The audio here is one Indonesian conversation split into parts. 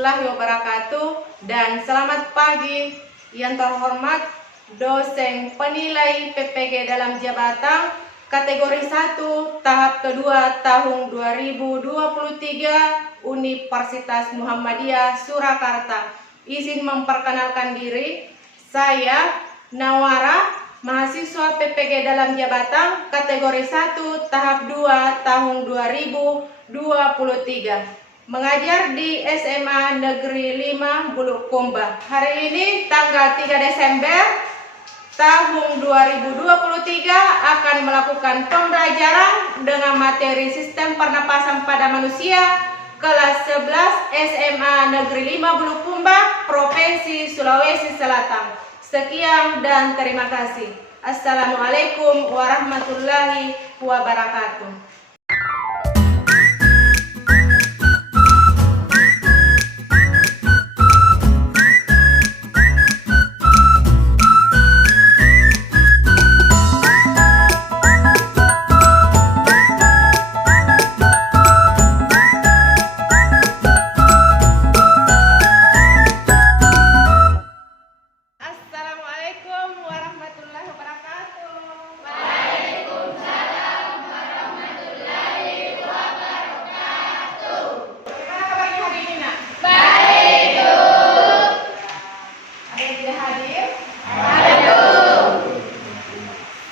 warahmatullahi wabarakatuh, dan selamat pagi yang terhormat dosen penilai PPG dalam jabatan kategori 1 tahap kedua tahun 2023 Universitas Muhammadiyah Surakarta. Izin memperkenalkan diri, saya Nawara, mahasiswa PPG dalam jabatan kategori 1 tahap 2 tahun 2023. Mengajar di SMA Negeri 5 Bulukumba. Hari ini tanggal 3 Desember tahun 2023 akan melakukan pembelajaran dengan materi sistem pernapasan pada manusia kelas 11 SMA Negeri 5 Bulukumba, Provinsi Sulawesi Selatan. Sekian dan terima kasih. Assalamualaikum warahmatullahi wabarakatuh.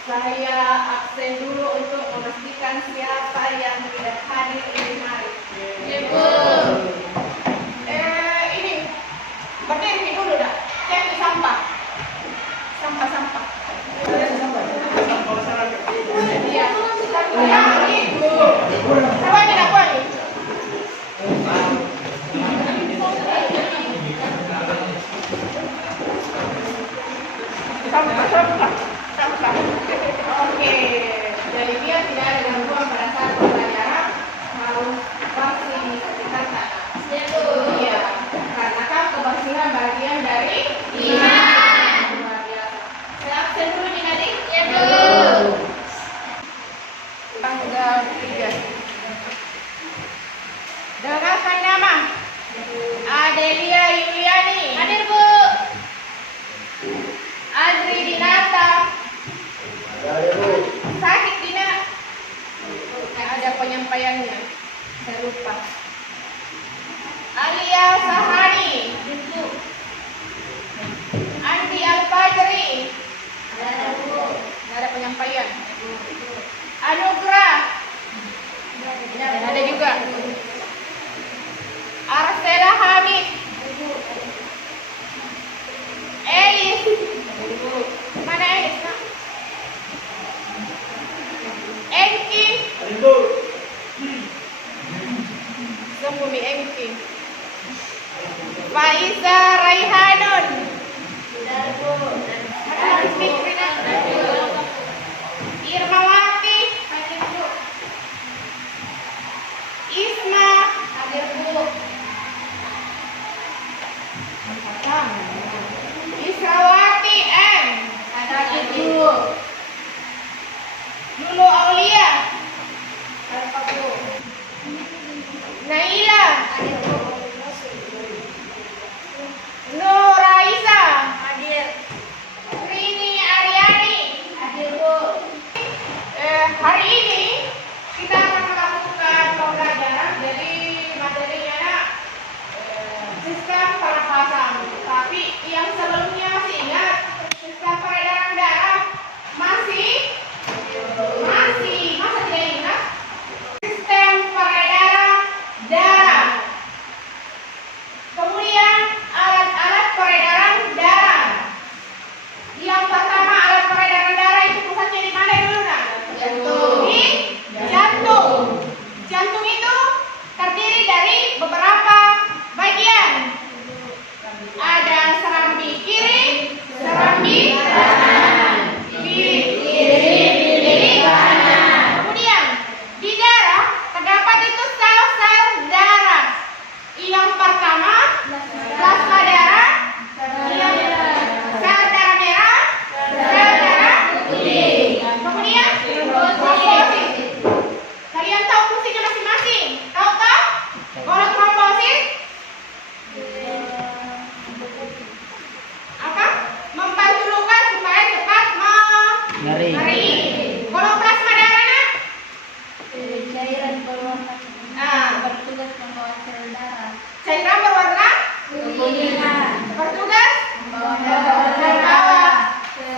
Saya absen dulu untuk memastikan siapa yang tidak hadir ini hari. Ibu. Ini berdiri dulu dah. Cek sampah. Sampah. Iya. Ibu. Siapa yang nak buat? Sampah. Oke, jadi dia tidak ada gangguan pada saat pembelajaran, harus bersih dibersihkan tanah. Iya, karena kan kebersihan bagian dari iman. Luar biasa. Saya absen dulu nih Nadik. Ya dulu. Tanggal 3. Dengarkan nama. Adelia Yuliani. Hadir Bu. Adri Dinata. Sakit Dina. Ada penyampaiannya. Saya lupa. Alia Sahani. Andi Al-Fajri. Ada penyampaian. Anugrah. Ada juga. Arsela Hamid. Elis. Mana Elis? Engki. Sembumi Engki. Faiza Raihanun. Irmawati. Isma. Hadir Bu. Israwati M. Hadir Bu. Lulu Aulia. Naila. Nuraisa. Hadir. Rini Aryani. Hadir Bu. Hari ini kita akan melakukan pembelajaran, jadi materinya sistem pernapasan. Tapi yang sebelumnya masih ingat sistem peredaran darah? Masih masa tidak ingat? Sistem peredaran darah. Bertugas membawa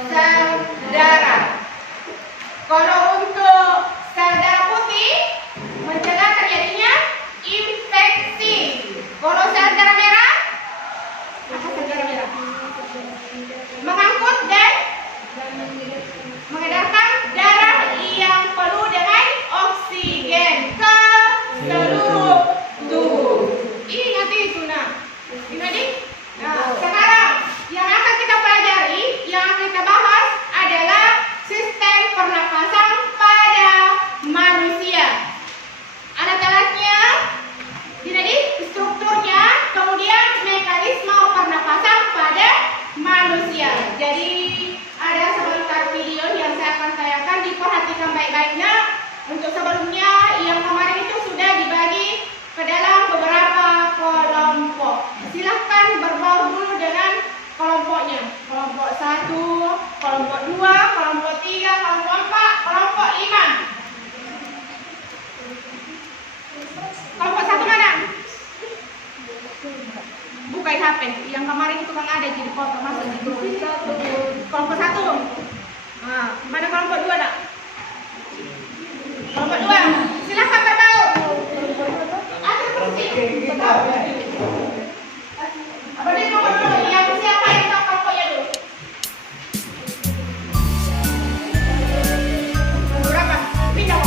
sel darah. Kalau untuk sel darah putih mencegah terjadinya infeksi. Kalau sel darah merah, apa sel darah merah? Mengangkut dan mengedarkan darah yang penuh dengan oksigen ke seluruh tubuh. Ingat itu nak. Nah, sekarang yang akan kita pelajari, yang akan kita bahas adalah sistem pernapasan pada manusia. Alat-alatnya, strukturnya, kemudian mekanisme pernapasan pada manusia. Jadi ada sebentar video yang saya akan tayangkan, diperhatikan baik-baiknya. Untuk sebelumnya, yang kemarin itu sudah dibagi ke dalam beberapa kelompok. Silahkan berbaur dulu dengan kelompoknya. Kelompok 1, kelompok 2, kelompok 3, kelompok 4, kelompok 5. Kelompok 1 mana? Bukain HP. Yang kemarin itu kan ada jadi foto masuk di grup. Kelompok 1. Nah, mana kelompok 2 nak? Kelompok 2. Silahkan berbaur. Ada kursi. Berdiri dulu. Yang siapa yang tahu kelompoknya dulu? Berapa? Pindah.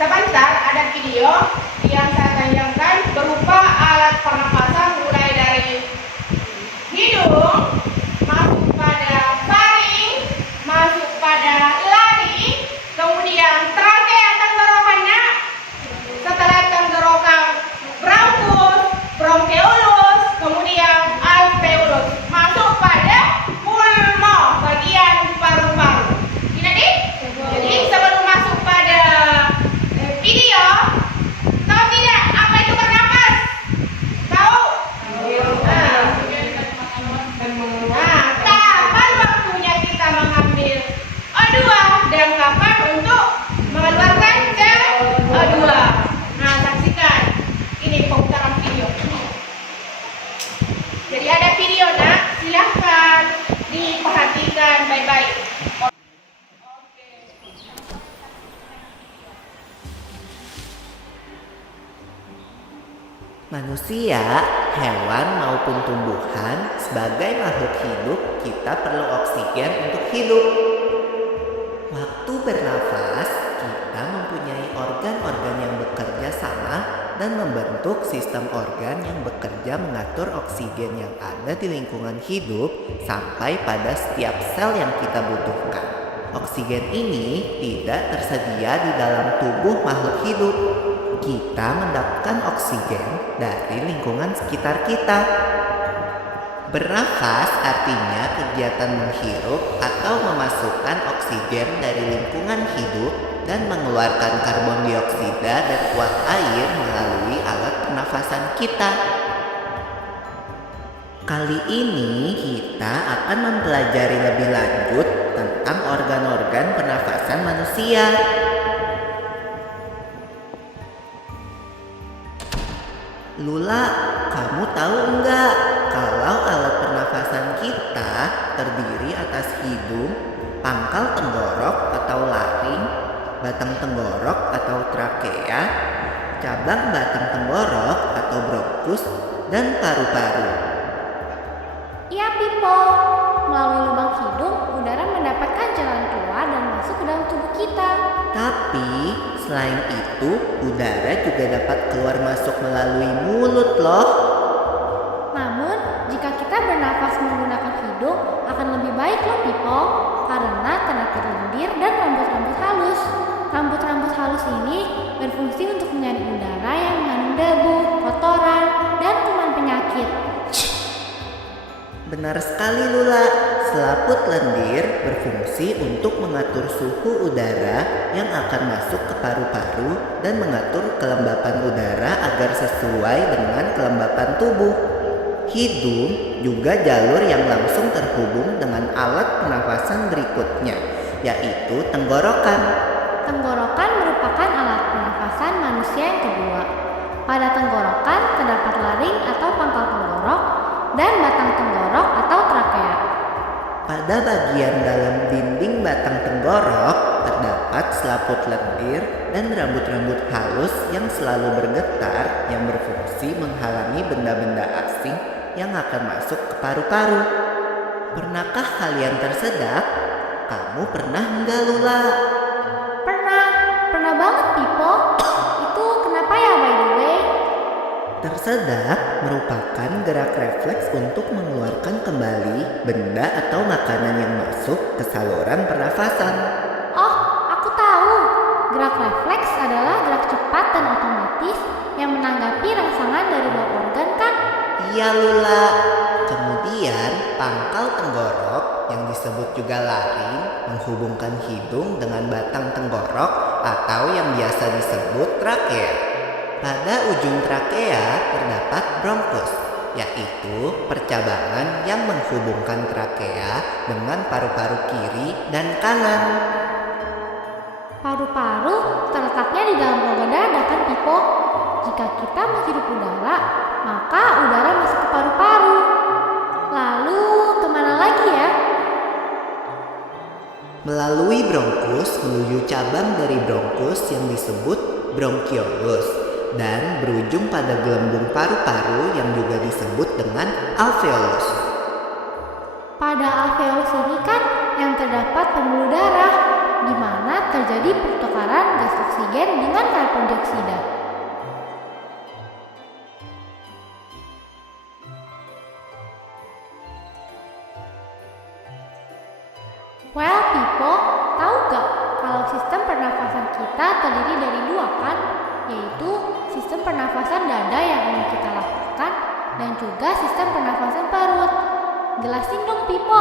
Sebentar ada video yang saya tayangkan berupa alat pernapasan mulai dari hidung, masuk pada faring, masuk pada laring, kemudian trakea tenggorokannya, setelah tenggorokan bronkus, bronkeolus, kemudian alveolus, masuk pada pulmo, bagian paru-paru. Jadi sebelum masuk pada video, tahu tidak apa itu bernapas? Tahu? Nah, kapan waktunya kita mengambil O2 dan kapan untuk mengeluarkan CO2? Nah, saksikan ini pemutaran video. Jadi ada video nak, silahkan diperhatikan baik-baik. Manusia, hewan maupun tumbuhan, sebagai makhluk hidup, kita perlu oksigen untuk hidup. Waktu bernafas, kita mempunyai organ-organ yang bekerja sama dan membentuk sistem organ yang bekerja mengatur oksigen yang ada di lingkungan hidup sampai pada setiap sel yang kita butuhkan. Oksigen ini tidak tersedia di dalam tubuh makhluk hidup. Kita mendapatkan oksigen dari lingkungan sekitar kita. Bernafas artinya kegiatan menghirup atau memasukkan oksigen dari lingkungan hidup dan mengeluarkan karbon dioksida dan uap air melalui alat pernafasan. pernafasan kita. Kali ini kita akan mempelajari lebih lanjut tentang organ-organ pernafasan manusia. Lula, kamu tahu enggak kalau alat pernafasan kita terdiri atas hidung, pangkal tenggorok atau laring, batang tenggorok atau trakea, cabang batang tenggorok atau bronkus, dan paru-paru. Iya, Pipo. Melalui lubang hidung, udara mendapatkan jalan keluar dan masuk ke dalam tubuh kita. Tapi selain itu, udara juga dapat keluar masuk melalui mulut loh. Namun, jika kita bernafas menggunakan hidung, akan lebih baik loh, Pipo. Karena terdapat lendir dan rambut-rambut halus. Rambut-rambut halus ini berfungsi untuk menyaring udara yang mengandung debu, kotoran, dan kuman penyakit. Benar sekali Lula, selaput lendir berfungsi untuk mengatur suhu udara yang akan masuk ke paru-paru dan mengatur kelembapan udara agar sesuai dengan kelembapan tubuh. Hidung juga jalur yang langsung terhubung dengan alat pernafasan berikutnya, yaitu tenggorokan. Tenggorokan merupakan alat pernafasan manusia yang kedua. Pada tenggorokan terdapat laring atau pangkal tenggorok dan batang tenggorok atau trakea. Pada bagian dalam dinding batang tenggorok terdapat selaput lendir dan rambut-rambut halus yang selalu bergetar yang berfungsi menghalangi benda-benda asing yang akan masuk ke paru-paru. Pernahkah kalian tersedak? Kamu pernah enggak Lula? Pernah banget, Pipo. Itu kenapa ya, by the way? Tersedak merupakan gerak refleks untuk mengeluarkan kembali benda atau makanan yang masuk ke saluran pernafasan. Oh, aku tahu. Gerak refleks adalah gerak cepat dan otomatis yang menanggapi rangsangan dari luar organ, kan? Iya Lula. Kemudian pangkal tenggorok yang disebut juga laring menghubungkan hidung dengan batang tenggorok atau yang biasa disebut trakea. Pada ujung trakea terdapat bronkus, yaitu percabangan yang menghubungkan trakea dengan paru-paru kiri dan kanan. Paru-paru terletaknya di dalam rongga dada, kan, Pipo? Jika kita menghirup udara, maka udara masuk ke paru-paru. Lalu kemana lagi ya? Melalui bronkus menuju cabang dari bronkus yang disebut bronkiolus dan berujung pada gelembung paru-paru yang juga disebut dengan alveolus. Pada alveolus ini kan yang terdapat pembuluh darah, di mana terjadi pertukaran gas oksigen dengan karbon dioksida. Well, Pipo, tahu gak kalau sistem pernafasan kita terdiri dari dua, kan? Yaitu sistem pernafasan dada yang ingin kita lakukan dan juga sistem pernafasan perut. Jelasin dong, Pipo,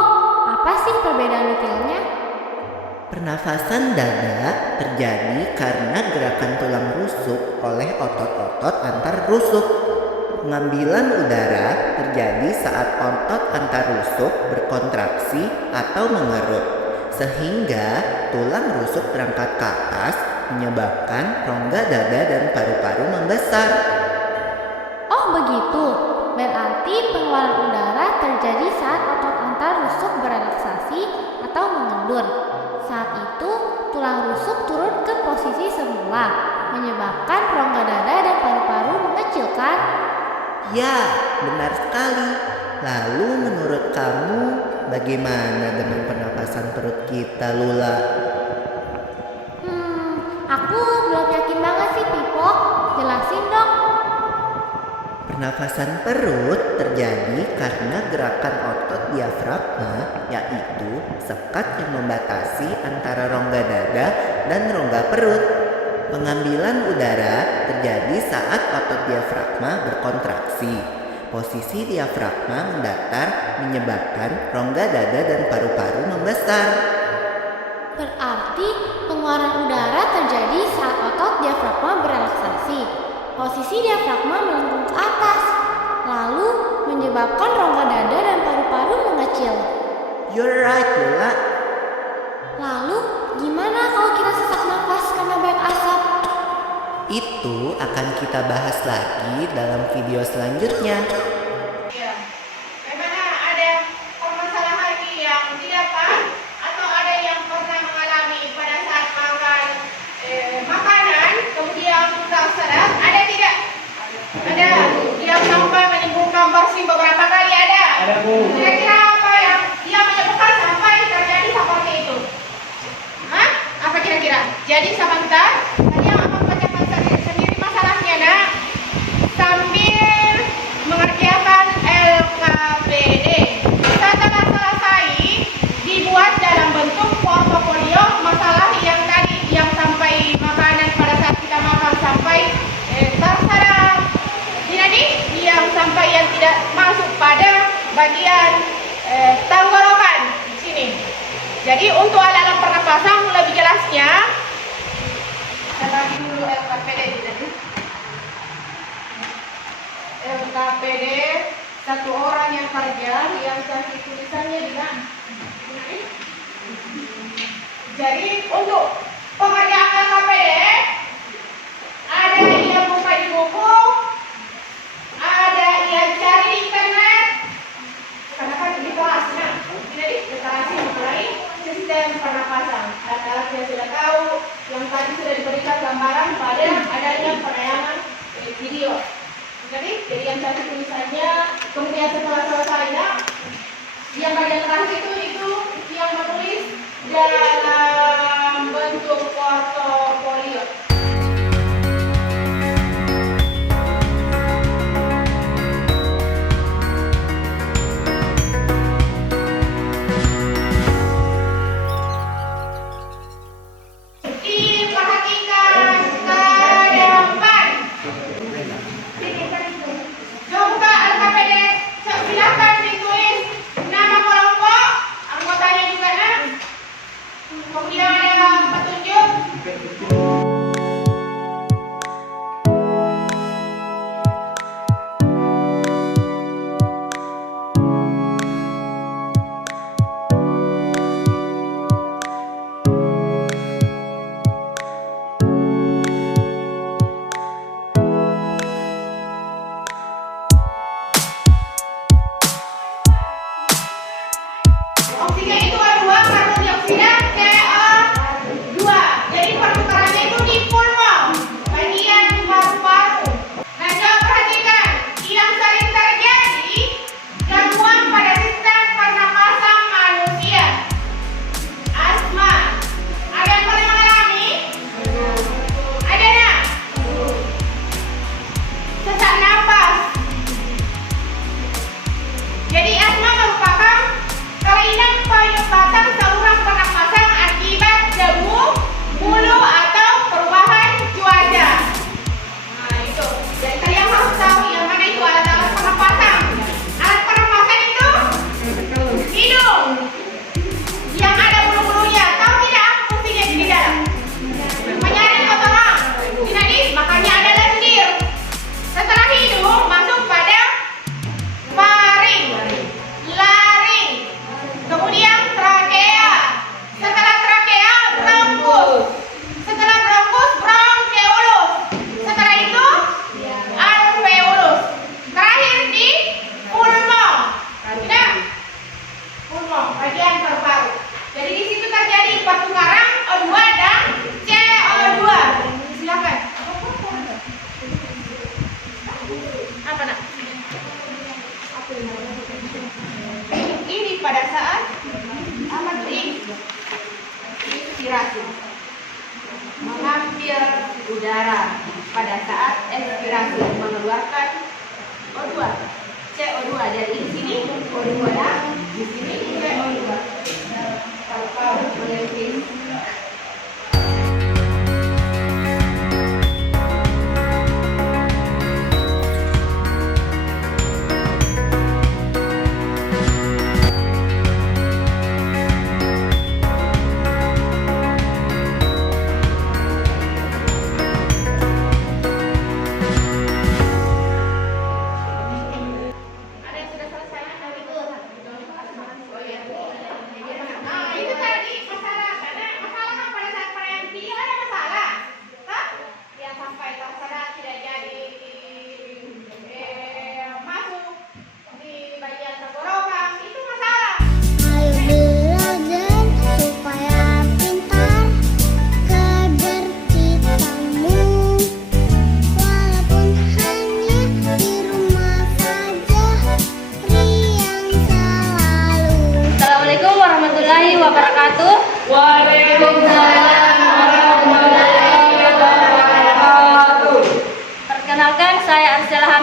apa sih perbedaan detailnya? Pernafasan dada terjadi karena gerakan tulang rusuk oleh otot-otot antar rusuk. Pengambilan udara terjadi saat otot antar rusuk berkontraksi atau mengerut, sehingga tulang rusuk terangkat ke atas menyebabkan rongga dada dan paru-paru membesar. Oh begitu, berarti pengeluaran udara terjadi saat otot antar rusuk berelaksasi atau mengendur. Saat itu, tulang rusuk turun ke posisi semula, menyebabkan rongga dada dan paru-paru mengecilkan. Ya, benar sekali. Lalu menurut kamu bagaimana dengan pernapasan perut kita, Lula? Aku belum yakin banget sih, Pipo. Jelasin dong. Pernapasan perut terjadi karena gerakan otot diafragma, yaitu sekat yang membatasi antara rongga dada dan rongga perut. Pengambilan udara terjadi saat otot diafragma berkontraksi. Posisi diafragma mendatar menyebabkan rongga dada dan paru-paru membesar. Berarti pengeluaran udara terjadi saat otot diafragma berelaksasi. posisi diafragma melengkung ke atas, lalu menyebabkan rongga dada dan paru-paru mengecil. You're right, Lola. Lalu, gimana kalau kita sesak nafas karena banyak asap? Itu akan kita bahas lagi dalam video selanjutnya. Ya. Bagaimana, ada permasalahan yang didapat atau ada yang pernah mengalami pada saat makan makanan kemudian tak sadar? Ada tidak? Ada yang sampai menimbulkan bersin beberapa kali, ada? Ada, Bu. Kira-kira apa yang menyebabkan sampai terjadi seperti itu? Hah? Apa kira-kira? Jadi sebentar, saya akan bacakan sendiri masalahnya, nak, sambil mengerjakan LKPD. Setelah selesai, dibuat dalam bentuk portofolio masalah yang tadi, yang sampai makanan pada saat kita makan sampai terserap. Jadi yang sampai yang tidak masuk pada bagian tenggorokan di sini. Jadi untuk alat-alat pernapasan lebih jelasnya, saya bagi dulu LKPD tadi. LKPD, satu orang yang kerja yang cantik tulisannya di mana? Jadi untuk pengerjaan LKPD ada yang buka di buku, ada yang cari di internet, karena kan di kelas. Nah, jadi literasi mengenai sistem pernapasan. Alat-alat yang sudah tahu, yang tadi sudah diberikan gambaran pada adanya penayangan video. Jadi yang satu tulisannya, kemudian setelah selesai, nah, yang bagian terakhir itu yang menulis dalam bentuk portofolio. Diperhatikan ke depan. Coba LKPD, silakan ditulis nama kelompok, anggotanya juga, nah. Kemudian ada petunjuk. Oksigen itu O2, karbon dioksida CO2. Jadi pertukarannya itu di pulmo, bagian paru-paru. Nah, coba perhatikan, yang sering terjadi gangguan pada sistem pernapasan manusia. Asma. Ada yang pernah mengalami? Ada nak? Sesak napas. Jadi asma merupakan kelainan penyumbatan saluran pernapasan akibat debu, bulu, atau perubahan cuaca. Nah, itu. Jadi kalian harus tahu yang mana itu alat-alat pernapasan. Alat pernapasan itu hidung yang ada bulu-bulunya. Tahu tidak fungsinya di dalam? Menyaring kotoran. Jadi makanya ada lendir. Setelah hidung masuk pada faring, laring, kemudian trakea. Setelah trakea, bronkus. Setelah bronkus, bronkeolus. Setelah itu, alveolus. Terakhir di pulmo. Tidak? Pulmo, bagian paru-paru. Jadi di situ terjadi pertukaran O2 dan CO2. Silakan. Apa nak? Ini pada saat inspirasi, mengambil udara. Pada saat ekspirasi, mengeluarkan O2, CO2. Jadi di sini O2, di sini CO2. Kalau meneliti.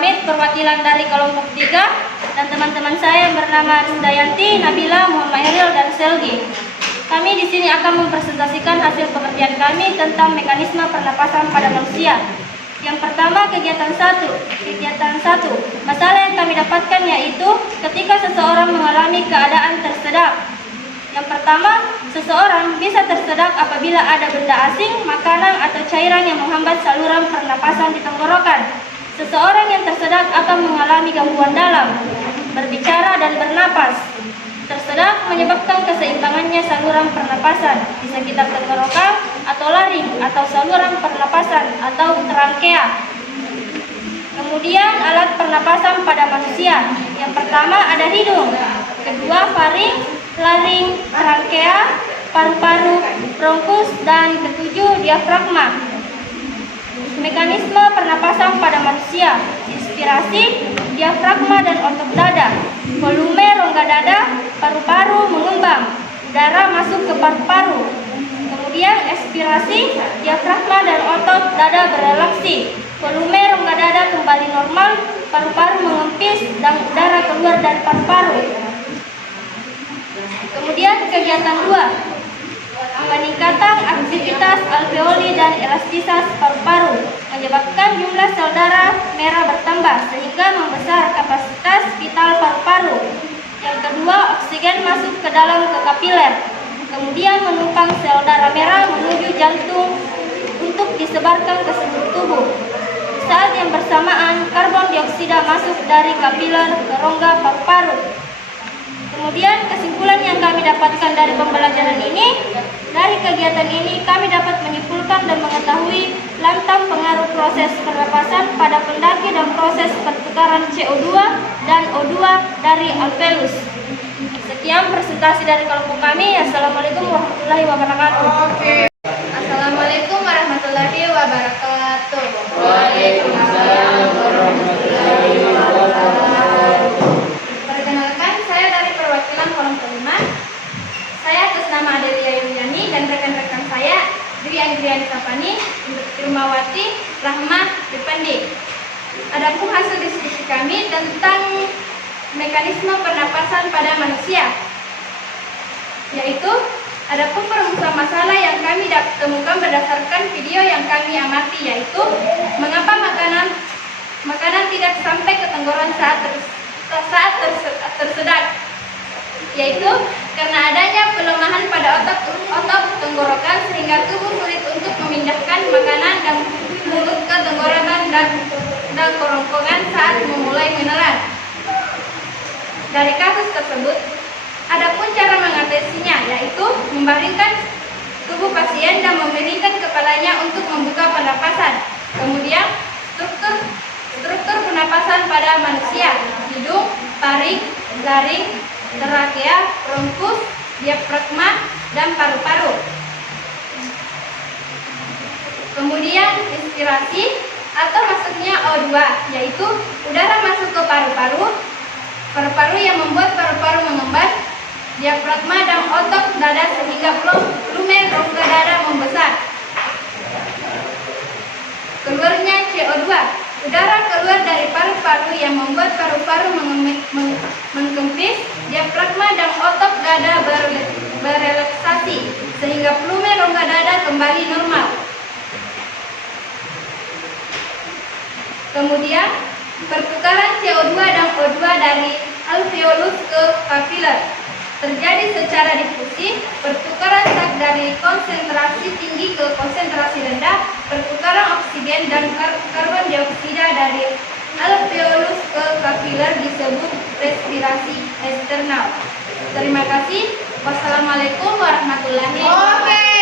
pamit perwakilan dari kelompok 3 dan teman-teman saya yang bernama Risdayanti, Nabila, Muhammad Heril, dan Selgi. Kami di sini akan mempresentasikan hasil pengertian kami tentang mekanisme pernapasan pada manusia. Yang pertama, kegiatan 1. Masalah yang kami dapatkan yaitu ketika seseorang mengalami keadaan tersedak. Yang pertama, seseorang bisa tersedak apabila ada benda asing, makanan, atau cairan yang menghambat saluran pernapasan di tenggorokan. Seseorang yang tersedak akan mengalami gangguan dalam berbicara dan bernapas. Tersedak menyebabkan keseimbangannya saluran pernapasan di sekitar tenggorokan atau laring atau saluran pernapasan atau trankea. Kemudian alat pernapasan pada manusia. Yang pertama ada hidung, kedua faring, laring, trankea, paru-paru, bronkus, dan ketujuh diafragma. Mekanisme pernapasan pada manusia. Inspirasi, diafragma dan otot dada. Volume rongga dada, paru-paru mengembang, udara masuk ke paru-paru. Kemudian ekspirasi, diafragma dan otot dada berelaksi. Volume rongga dada kembali normal, paru-paru mengempis dan udara keluar dari paru-paru. Kemudian kegiatan 2. Peningkatan aktivitas alveoli dan elastisitas paru-paru menyebabkan jumlah sel darah merah bertambah sehingga membesar kapasitas vital paru-paru. Yang kedua, oksigen masuk ke dalam ke kapiler, kemudian menumpang sel darah merah menuju jantung untuk disebarkan ke seluruh tubuh. Saat yang bersamaan, karbon dioksida masuk dari kapiler ke rongga paru-paru. Kemudian kesimpulan yang kami dapatkan dari pembelajaran ini, dari kegiatan ini kami dapat menyimpulkan dan mengetahui lantam pengaruh proses pernapasan pada pendaki dan proses pertukaran CO2 dan O2 dari alveolus. Sekian presentasi dari kelompok kami. Assalamualaikum warahmatullahi wabarakatuh. Assalamualaikum warahmatullahi wabarakatuh. Waalaikumsalam warahmatullahi wabarakatuh. Perkenalkan, saya dari perwakilan kelompok 5. Saya atas nama Adelia Yuliani dan rekan-rekan saya Dwi Andriani Sapani, Irmawati, Rahmah, Dipandi. Adapun hasil diskusi kami tentang mekanisme pernapasan pada manusia, yaitu adapun perumusan masalah yang kami temukan berdasarkan video yang kami amati, yaitu mengapa makanan tidak sampai ke tenggorokan saat tersedak, yaitu karena adanya pelemahan pada otot tenggorokan sehingga tubuh sulit untuk memindahkan makanan dan mulut ke tenggorokan dan kerongkongan saat memulai menelan. Dari kasus tersebut, adapun cara mengatasinya, yaitu membaringkan tubuh pasien dan memiringkan kepalanya untuk membuka pernapasan. Kemudian struktur pernapasan pada manusia: hidung, faring, laring, trakea, bronkus, diafragma, dan paru-paru. Kemudian inspirasi atau masuknya O2, yaitu udara masuk ke paru-paru yang membuat paru-paru mengembat, diafragma dan otot dada sehingga volume rongga dada membesar. Keluarnya CO2, udara keluar dari paru-paru yang membuat paru-paru mengkempis, diafragma dan otot dada berelaksasi sehingga volume rongga dada kembali normal. Kemudian pertukaran CO2 dan O2 dari alveolus ke kapiler terjadi secara difusi. Pertukaran zat dari konsentrasi tinggi ke konsentrasi rendah, pertukaran oksigen dan karbon dioksida dari alveolus ke kapiler disebut respirasi eksternal. Terima kasih. Wassalamualaikum warahmatullahi wabarakatuh.